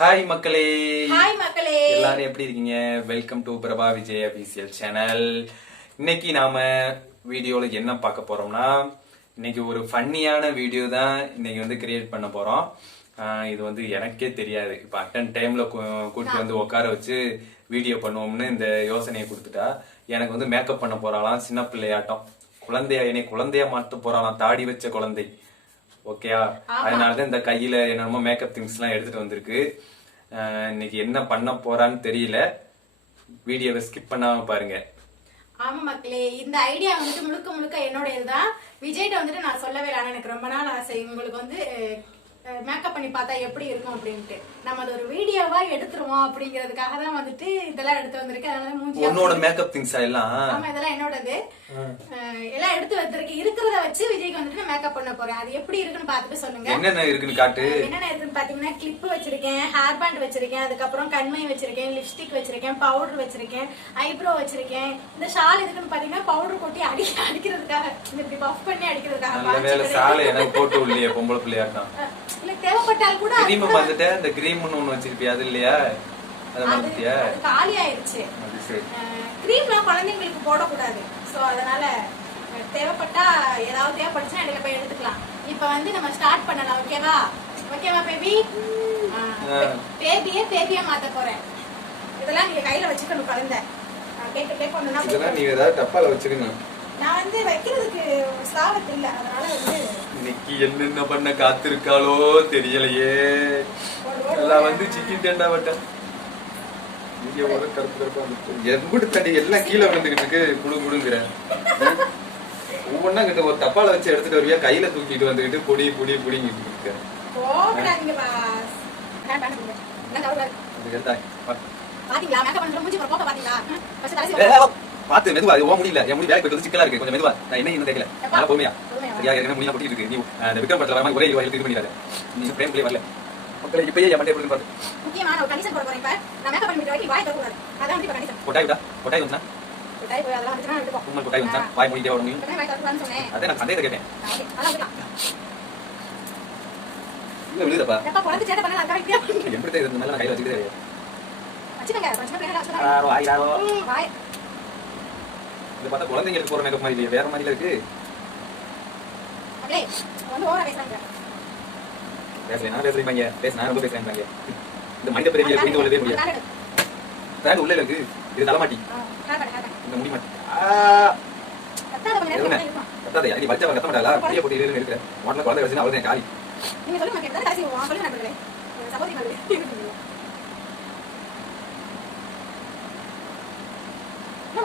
Hi மக்களே. Hi மக்களே, எல்லாரும் எப்படி இருக்கீங்க? Welcome to Prabha Vijay official channel. இன்னைக்கு நாம வீடியோல என்ன பார்க்க போறோம்னா, இன்னைக்கு ஒரு ஃபன்னியான வீடியோ தான் இன்னைக்கு வந்து கிரியேட் பண்ண போறோம். இது வந்து எனக்கே தெரியாது. இப்ப அட்டன் டைம்ல கூட்டிட்டு வந்து உட்கார வச்சு வீடியோ பண்ணுவோம்னு இந்த யோசனையை கொடுத்துட்டா, எனக்கு வந்து மேக்கப் பண்ண போறாளாம். சின்ன பிள்ளையாட்டம் என்னை குழந்தையா மாட்ட போறாளாம், தாடி வச்ச குழந்தை. ஓகேயா? அதனாலதான் இந்த கையில என்னமோ மேக்கப் திங்ஸ் எல்லாம் எடுத்துட்டு வந்திருக்கு. இன்னைக்கு என்ன பண்ண போறான்னு தெரியல. வீடியோவை ஸ்கிப் பண்ணாம பாருங்க. ஆமா மக்களே, இந்த ஐடியா வந்துட்டு முழுக்க முழுக்க என்னோடதுதான். விஜய்கிட்ட வந்துட்டு நான் சொல்லவே இல்லை. எனக்கு ரொம்ப நாள் ஆசை உங்களுக்கு வந்து மேக்கப் பண்ணி பார்த்தா எப்படி இருக்கும் அப்படின்ட்டு. நம்ம அது ஒரு வீடியோவா எடுத்துருவோம் அப்படிங்கறதுக்காக தான் வந்துட்டு இதெல்லாம் எடுத்து வந்திருக்கேன். அதனால மூஞ்சி உன்னோட மேக்கப் திங்ஸ் எல்லாம். ஆமா, இதெல்லாம் என்னோடது. எல்லாம் எடுத்து வந்திருக்கேன். இருக்கிறத வச்சு விஜய்க்கு வந்துட்டு நான் மேக்கப் பண்ண போறேன். அது எப்படி இருக்குன்னு பார்த்துட்டு சொல்லுங்க. என்னென்ன இருக்குன்னு காட்டு. என்னென்ன இருக்குன்னு பாத்தீங்கன்னா, கிளிப் வச்சிருக்கேன், ஹேர் பேண்ட் வச்சிருக்கேன், அதுக்கப்புறம் கண்மை வச்சிருக்கேன், லிப்ஸ்டிக் வச்சிருக்கேன், பவுடர் வச்சிருக்கேன், ஐப்ரோ வச்சிருக்கேன். இந்த ஷால் எதுக்குன்னு பாத்தீங்கன்னா, பவுடர் கொட்டி அடிக்கிறதுக்காக, இப்படி பஃப் பண்ணி அடிக்கிறதுக்காக. சாலை எனக்கு போட்டு இல்லையே பொம்பளை பிள்ளையாட்டம். இல்ல, தேவைப்பட்டால் கூட கிரீம் வந்துட்டு இந்த கிரீம்னு ஒண்ணு வச்சிருப்பியா, அது இல்லையா? அது வந்துட்டியா? காலி ஆயிருச்சு. கிரீம்லாம் குழந்தைங்களுக்கு போடக்கூடாது. சோ அதனால தேவைப்பட்டா ஏதாவது தேவைப்படுச்சுன்னா எனக்கு போய் எடுத்துக்கலாம். இப்ப வந்து நம்ம ஸ்டார்ட் பண்ணலாம். ஓகேவா? ஓகேவா பேபி? பேபியே மாத்த போறேன். இதெல்லாம் நீங்க கையில வச்சுக்கணும். குழந்தை இதெல்லாம் நீங்க ஏதாவது டப்பால வச்சுக்கணும். நான் வந்து வைக்கிறதுக்கு சாவத்து இல்ல. அதனால வந்து இன்னைக்கு என்னென்ன பண்ண காத்திருக்காளோ தெரியலையே. எல்லாம் வந்து சிக்கன் டெண்டா வட்டம் இங்க ஒரு கருப்பு கருப்பா வந்துட்டு எம்புட்டு தடி எல்லாம் கீழே விழுந்துகிட்டு இருக்கு. குடு குடுங்கிற ஒவ்வொன்னா கிட்ட ஒரு தப்பால வச்சு எடுத்துட்டு வருவியா, கையில தூக்கிட்டு வந்துகிட்டு பொடி பொடி பொடிங்கிட்டு இருக்க. பாத்து மெதுவா, அது முடியல. என் முடி வேலை போயிட்டு சிக்கலா இருக்கு. கொஞ்சம் மெதுவா. நான் என்ன இன்னும் கேட்கல. நல்லா பொறுமையா. சரியா? என்ன முடியல போட்டிட்டு இருக்கு. நீ அந்த விக்ரம் படத்துல வர ஒரே இது பண்ணிடாத. நீ பிரேம் பிளே வரல. மக்களே இப்பயே என் மண்டே போட்டு பாரு. முக்கியமான ஒரு கண்டிஷன் போட போறேன். இப்ப நான் மேக்கப் பண்ணி விட்டு வாய் தரக்கூடாது. அதான் வந்து கண்டிஷன். கொட்டாய் வந்துனா? கொட்டாய் போய் அதெல்லாம் வந்துனா எடுப்போம். உங்க கொட்டாய் வந்துனா வாய் மூடிட்டே வர முடியும். வாய் தரக்கூடாதுன்னு சொன்னேன். அத நான் சந்தேகத்தை கேட்டேன். அதான் வந்துடலாம். இல்ல விழுதப்பா. எப்ப குழந்தை சேட்ட பண்ணல அங்க வைப்பியா? எப்படி தெரியுது? இந்த மேல நான் கையில வச்சிட்டே இருக்கேன். வச்சிடுங்க. பிரச்சனை பிளேல வச்சிடுங்க. வாய் இது பார்த்தா குழந்தைங்களுக்கு போற மேக்கப் மாதிரி இல்லையே, வேற மாதிரில இருக்கு. அடே வந்து ஓவரா பேசுறாங்க. பேசுறேன் ரொம்ப பேசுறாங்க. இந்த மனித பிறவியை புரிந்து கொள்ளவே முடியாது. ஃபேன் உள்ள இருக்கு. இது தலைமாட்டி. இந்த முடி மாட்டி. கத்தாத நீ வச்சா கத்த மாட்டாளா? பெரிய போட்டு இருக்கு. மொட்டல குழந்தை வச்சுனா அவ்வளவுதான் காலி. நீங்க சொல்லுங்க கேட்டா காசி சொல்லுங்க நண்பர்களே. சகோதரி மாதிரி.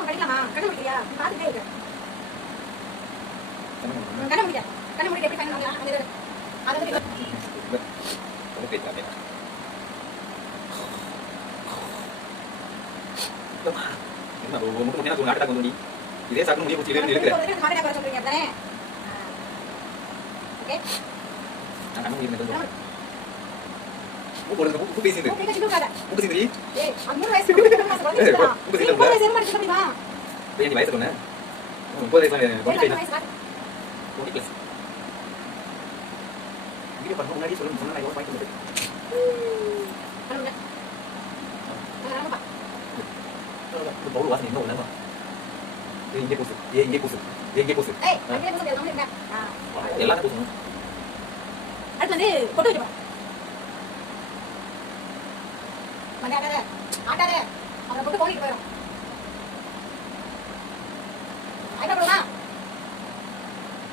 படிக்கலாமா? கண்ணு முடியா? பாத்துட்டே இருக்க. கண்ணு முடியா? கண்ணு முடியா எப்படி கண்ணு முடியா? அது வந்து ஓகே தாமே. என்ன ஒரு முட்டு முட்டினா நாட்டா கொண்டு நீ இதே சாக்கு முடிய போச்சு இருக்கு. மாடா வர சொல்றீங்க தானே? ஓகே. நான் கண்ணு முடிய மெதுவா. உப்பு பேசிடு. உப்பு சிந்திரி. ஏய், 3 வயசு குழந்தை சொல்றீங்களா? உப்பு சிந்திரி. 3 வயசு மாதிரி சொல்றீங்க. நீ வயசு என்ன? 30 வயசு வயசு. 40 பிளஸ். வீடியோ பண்ண முன்னாடி சொல்லுங்க. சொன்னா நான் பாயிண்ட் பண்ணிட்டேன். ஹலோ. ஹலோ. இந்த பவுல் வாசனை என்ன ஒண்ணா? இங்கே போடு. இங்கே போடு. இங்கே போடு. ஏய், அங்கே போடு. நம்ம என்ன? எல்லாரும் போடு. அடுத்து வந்து போட்டு வைக்கணும். மண்டாடே. ஆட்டாடே. அவரை போட்டு போயிட்டு போறோம். ஐயா போடுமா?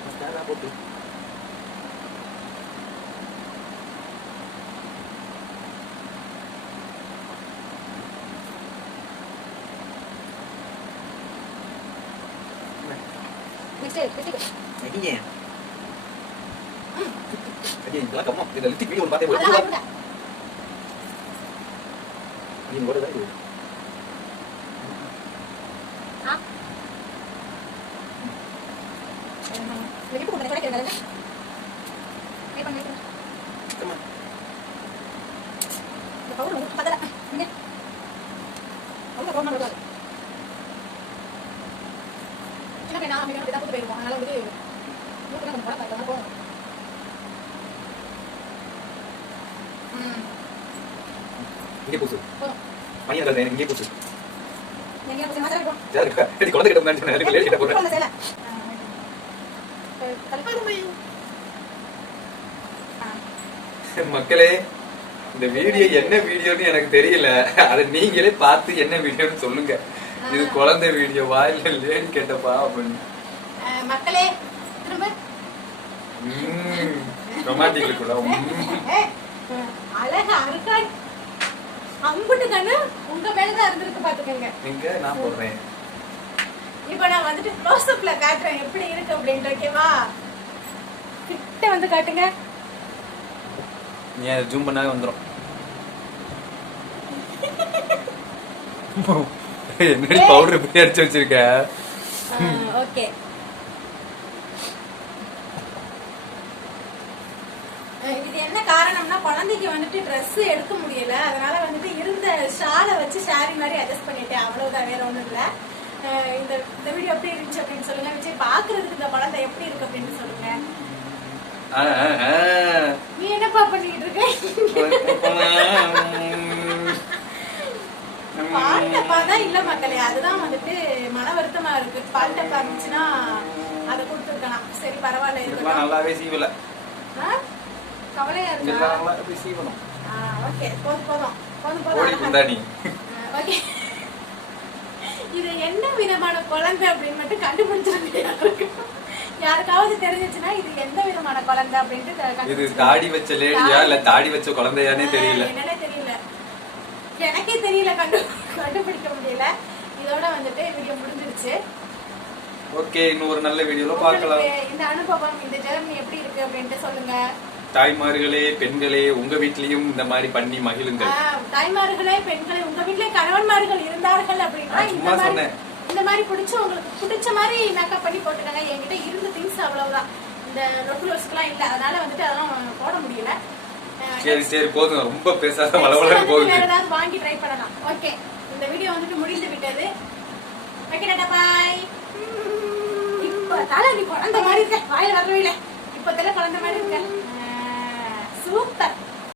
மஸ்காரா போட்டு. நெக்ஸ்ட் அடியே. அடியே இதெல்லாம் கம்மா. இந்த லிப்ஸ்டிக் வீடியோ பார்த்தே போய். நீ ஓடுதா இது? Lagi pun boleh korek dalam. Ayo panggil. Teman. Kau udah pada lah. Ini. Kau udah mana dulu? Kenapa nak ambil kita pun beru? Anak lu itu. Lu pernah tempat apa? Apa? இங்கே பூசு போதும். பையன் கதை இங்கே பூசு நீங்க கொஞ்சம் மாத்திரை போ. யாரு சரி குழந்தை கிட்ட முன்னாடி சொன்னேன் லேடி கிட்ட போறேன் போங்க சேல. தல்பாது போய். மக்களே இந்த வீடியோ என்ன வீடியோன்னு எனக்கு தெரியல அதை நீங்களே பார்த்து என்ன வீடியோன்னு சொல்லுங்க இது குழந்தை வீடியோவா இல்ல லேடி கேட்டப்பா அப்படின்னு மக்களே திரும்ப ரொமான்டிக் இருக்குல்ல அழகா இருக்கா அம்புட்டு கண்ணு உங்க மேலதான் இருந்திருக்கு பாத்துக்கோங்க எங்க நான் போடுறேன் இப்ப நான் வந்துட்டு க்ளோஸ் அப்ல காட்டுறேன் எப்படி இருக்கு அப்படின்ட்டு ஓகேவா கிட்ட வந்து காட்டுங்க நீ ஜூம் பண்ணாவே வந்துரும் என்னடி பவுடர் போய் அடிச்சு வச்சிருக்க ஓகே இது என்ன காரணம்னா குழந்தைக்கு வந்துட்டு Dress எடுக்க முடியல அதனால வந்துட்டு இருந்த ஷாலை வச்சு சாரி மாதிரி அட்ஜஸ்ட் பண்ணிட்டேன் அவ்வளவுதான் வேற ஒண்ணும் இல்ல இந்த இந்த வீடியோ எப்படி இருந்துச்சு அப்படின்னு சொல்லுங்க விஜய் பாக்குறதுக்கு இந்த குழந்தை எப்படி இருக்கு அப்படின்னு சொல்லுங்க நீ என்னப்பா பண்ணிட்டு இருக்க பால் டப்பா தான் இல்ல மக்களே அதுதான் வந்துட்டு மன வருத்தமா இருக்கு பால் டப்பா இருந்துச்சுன்னா அதை கொடுத்துருக்கலாம் சரி பரவாயில்ல இருக்கட்டும் நல்லாவே சீவல கவலையா இருக்கா நல்லாவே சீவணும் ஓகே போதும் போதும் போதும் ஓடி போதும் குண்டானி ஓகே இது என்ன விதமான குழந்தை அப்படின்னு மட்டும் கண்டுபிடிச்சிருக்கு யாருக்காவது தெரிஞ்சிச்சுன்னா இது எந்த விதமான குழந்தை அப்படின்ட்டு இது தாடி வச்ச லேடியா இல்ல தாடி வச்ச குழந்தையானே தெரியல என்னன்னே தெரியல எனக்கே தெரியல கண்டுபிடிக்க முடியல இதோட வந்துட்டு வீடியோ முடிஞ்சிருச்சு ஓகே இன்னொரு நல்ல வீடியோல பார்க்கலாம் இந்த அனுபவம் இந்த ஜெர்னி எப்படி இருக்கு அப்படின்ட்டு சொல்லுங்க தாய்மார்களே பெண்களே உங்க வீட்லயும் இந்த மாதிரி பண்ணி மகிழுங்கள் தாய்மார்களே பெண்களே உங்க வீட்ல கணவன்மார்கள் இருந்தார்கள் அப்படின்னா இந்த மாதிரி உங்களுக்கு பிடிச்ச மாதிரி மேக்கப் பண்ணி போட்டுட்டாங்க என்கிட்ட இருந்த திங்ஸ் அவ்வளவுதான் இந்த ரொட்டுலோஸ்க்குலாம் இல்ல அதனால வந்துட்டு அதெல்லாம் போட முடியல சரி சரி போதும் ரொம்ப பேசாத வளவளன்னு போகுது வேற ஏதாவது வாங்கி ட்ரை பண்ணலாம் ஓகே இந்த வீடியோ வந்துட்டு முடிந்து விட்டது ஓகே டாடா பை இப்ப தலை நீ குழந்தை மாதிரி இருக்க வாயில வரவே இல்லை இப்ப தலை குழந்தை மாதிரி இருக்க சூப்பர்